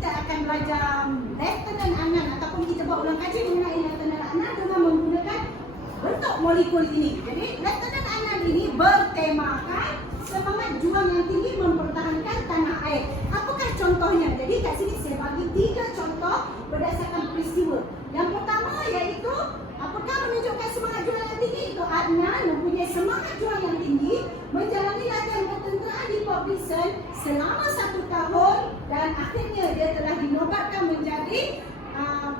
kita akan belajar Lieutenant Adnan ataupun kita buat ulang kaji mengenai Lieutenant Adnan dengan menggunakan bentuk molekul ini. Jadi Lieutenant Adnan ini bertemakan semangat juang yang tinggi mempertahankan tanah air. Apakah contohnya? Jadi kat sini saya bagi 3 contoh berdasarkan peristiwa. Yang pertama iaitu apakah menunjukkan semangat juang yang tinggi? Itu Adnan mempunyai semangat juang yang tinggi, menjalani latihan bertenteraan di Port Dickson selama 1 tahun dan akhirnya dia telah dinobatkan menjadi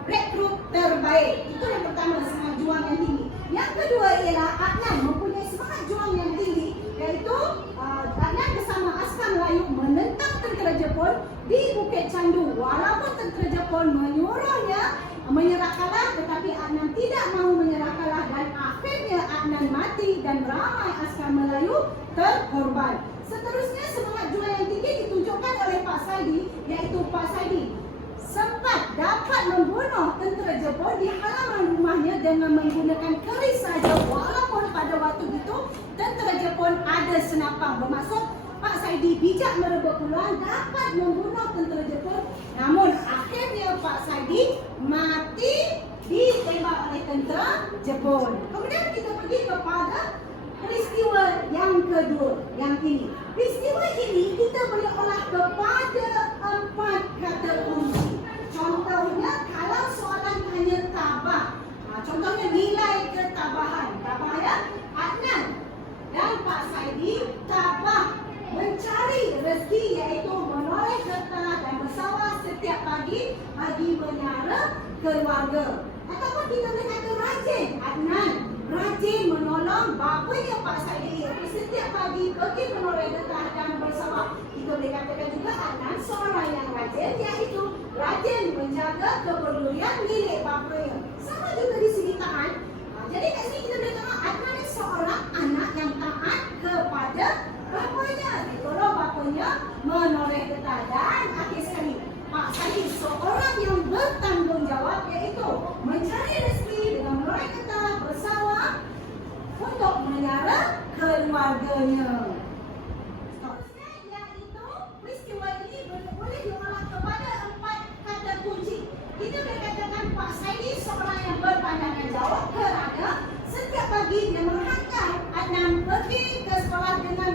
rekrut terbaik. Itu yang pertama, semangat juang yang tinggi. Yang kedua ialah Adnan mempunyai semangat juang yang tinggi, iaitu Adnan bersama askar Melayu menentang tentera Jepun di Bukit Candu. Walaupun tentera Jepun menyuruhnya menyerah kalah, tetapi Adnan tidak mahu menyerah kalah dan akhirnya Adnan mati dan ramai askar Melayu terkorban. Seterusnya semangat juang yang tinggi ditunjukkan oleh Pak Saidi, iaitu Pak Saidi sempat dapat membunuh tentera Jepun di halaman rumahnya dengan menggunakan keris saja, walaupun pada waktu itu tentera Jepun ada senapang. Bermaksud Pak Saidi bijak merebut peluang dapat membunuh tentera Jepun, namun akhirnya Pak Saidi mati ditembak oleh tentera Jepun. Kemudian kita pergi kepada peristiwa yang kedua, yang ini. Peristiwa ini kita boleh olah kepada 4 kata kunci. Contohnya kalau soalan hanya tabah, contohnya nilai ketabahan. Tabah ya, Adnan dan Pak Saidi tabah mencari rezeki, iaitu menoleh getah dan bersawah setiap pagi bagi menyara keluarga. Ataupun kita boleh kata rajin. Adnan rajin menolong bapanya Pak Saidi, iaitu setiap pagi pergi menoleh getah dan bersawah. Kita boleh katakan juga Adnan seorang yang rajin, iaitu rajin menjaga kepedulian milik bapanya. Sama juga di segi taat. Jadi kat sini kita boleh tengok Adnan seorang anak yang taat kepada bapanya. Dia tolong bapanya menoleh getah. Dan akhir sekali, Pak Saidi seorang yang bertanggungjawab, iaitu mencari rezeki dengan menoleh getah, bersawah untuk menyara keluarganya. Seterusnya iaitu peristiwa ini boleh diolah kepada 4 kata kunci. Kita boleh katakan Pak Saidi seorang yang berpandangan jauh kerana setiap pagi dia menghantar Adnan pergi ke sekolah dengan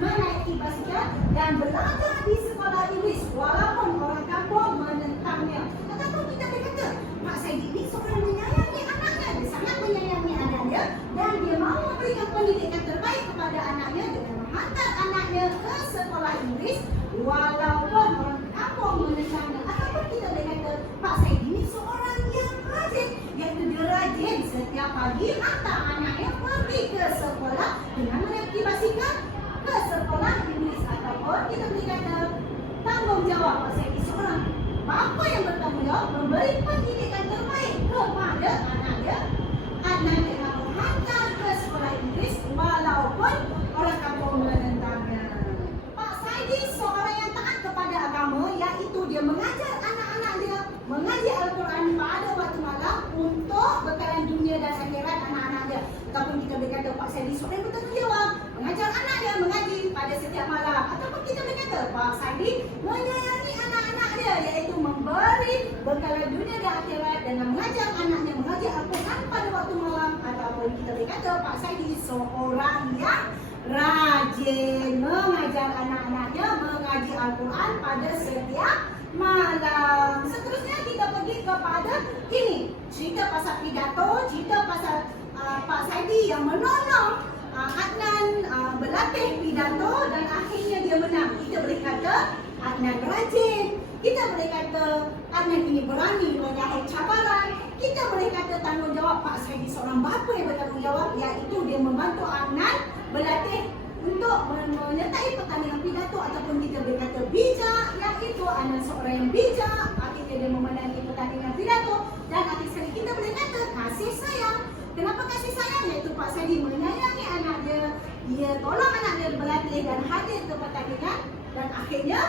menaiki basikal dan belajar di sekolah Inggeris walaupun orang kampung menentangnya. Tetapi kita boleh kata Pak Saidi ini seorang menyayangi anaknya, dia sangat menyayangi anaknya dan dia mahu memberikan pendidikan terbaik kepada anaknya dengan menghantar anaknya ke sekolah Inggeris walaupun orang kampung menentangnya. Ataupun kita boleh kata Pak Saidi ini seorang yang rajin, iaitu dia rajin setiap pagi hantar anaknya pergi ke sekolah dengan menaiki basikal ke sekolah Inggeris. Ataupun kita boleh kata tanggungjawab Pak Saidi seorang bapa yang bertanggungjawab memberi pendidikan terbaik kepada anaknya. Adnan dengan menghantar ke sekolah Inggeris walaupun orang kampung menentangnya. Pak Saidi seorang yang taat kepada agama, iaitu dia mengajar anak-anak dia mengaji Al-Quran pada waktu malam untuk bekalan dunia dan akhirat anak-anak dia. Ataupun kita boleh kata Pak Saidi seorang yang bertanggungjawab mengajar anak dia mengaji pada setiap malam. Ataupun kita boleh kata Pak Saidi menyayangi anak-anak dia, iaitu memberi bekalan dunia dan akhirat dengan mengajar anaknya mengaji Al-Quran pada waktu malam. Ataupun kita boleh kata Pak Saidi seorang yang rajin mengajar anak-anaknya mengaji Al-Quran pada setiap malam. Seterusnya kita pergi kepada ini, cerita pasal pidato, cerita pasal Pak Saidi yang menolong Adnan berlatih pidato dan akhirnya dia menang. Kita boleh kata Adnan rajin. Kita boleh kata Adnan ini berani menghadapi cabaran. Kita boleh kata tanggungjawab Pak Saidi seorang bapa yang bertanggungjawab, iaitu dia membantu Adnan berlatih untuk menyertai pertandingan pidato. Ataupun kita boleh kata bijak, iaitu Adnan seorang yang bijak. Akhirnya dia memenangi pertandingan pidato. Dan akhir sekali kita boleh kata kasih sayang. Kenapa kasih sayang? Iaitu Pak Saidi menyayangi anak dia, dia tolong anak dia berlatih dan hadir ke pertandingan dan akhirnya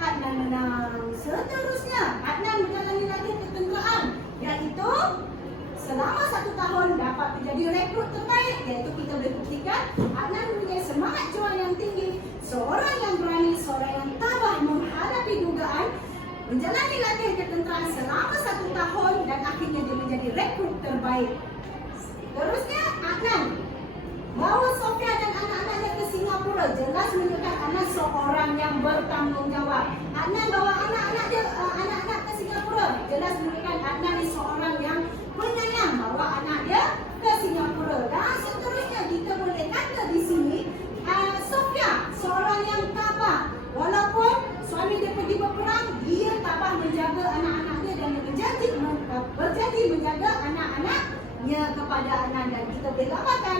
Adnan menang. Seterusnya Adnan menjalani latihan ketenteraan, iaitu selama 1 tahun dapat menjadi rekrut terbaik, iaitu kita boleh buktikan Adnan mempunyai semangat juang yang tinggi, seorang yang berani, seorang yang tabah menghadapi dugaan menjalani latihan ketenteraan selama 1 tahun dan akhirnya dia menjadi rekrut terbaik. Terusnya, Adnan bawa Sofia dan anak-anaknya ke Singapura. Jelas menunjukkan Adnan seorang yang bertanggungjawab. Adnan bawa anak-anak ke Singapura. Jelas menunjukkan Adnan ni seorang yang penyayang, bawa anak dia ke Singapura. Dan seterusnya kita boleh kata di sini Sofia seorang yang tabah. Walaupun suami dia pergi berperang, dia tabah menjaga anak-anak dia dan berjanji menjaga anak-anaknya kepada Adnan. Dan kita boleh gambarkan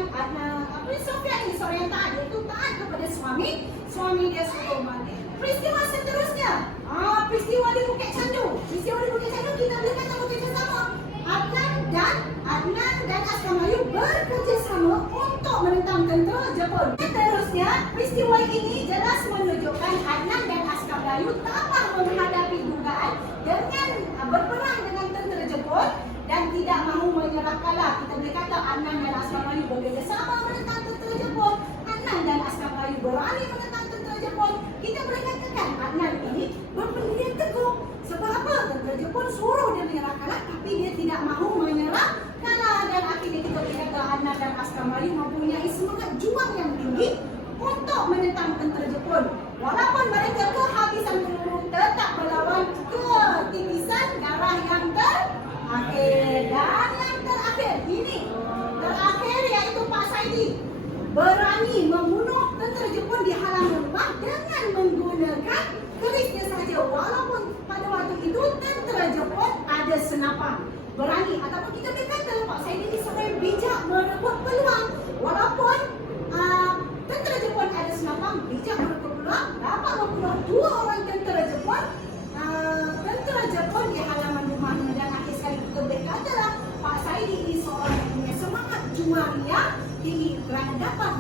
Sofia ni seorang yang taat, iaitu taat kepada suami dia suruh balik. Peristiwa seterusnya, peristiwa di Bukit Candu. Peristiwa di Bukit Candu kita boleh kata bekerjasama. Adnan dan Askar Melayu bekerjasama untuk menentang tentera Jepun. Seterusnya, peristiwa ini jelas menunjukkan Adnan dan Askar Melayu tabah menghadapi dugaan dengan berperang dengan tentera Jepun dan tidak mahu menyerah kalah. Kita boleh kata Adnan dan Askar Melayu bekerjasama menentang tentera Jepun. Adnan dan Askar Melayu berani menentang tentera Jepun. Kita boleh katakan Adnan ini berpendirian teguh. Sebab apa? Tentera Jepun suruh dia menyerah kalah, tapi dia tidak mahu menyerah kalah. Dan akhirnya kita boleh kata Adnan dan Askar Melayu mempunyai semangat juang yang tinggi untuk menentang tentera Jepun. Walaupun mereka kehabisan peluru, tetap melawan ketitisan darah yang terakhir. Dan yang terakhir, iaitu Pak Saidi berani membunuh tentera Jepun di halaman rumah dengan menggunakan kerisnya saja. Walaupun pada waktu itu tentera Jepun ada senapang. Berani, ataupun kita boleh kata Pak Saidi ini seorang bijak merebut peluang. Walaupun tentera Jepun ada senapang, bijak merebut peluang, dapat membunuh 2 orang tentera Jepun di halaman rumahnya. Dan akhir sekali kita boleh katalah Pak Saidi ini seorang yang punya semangat juang yang tinggi kerana dapat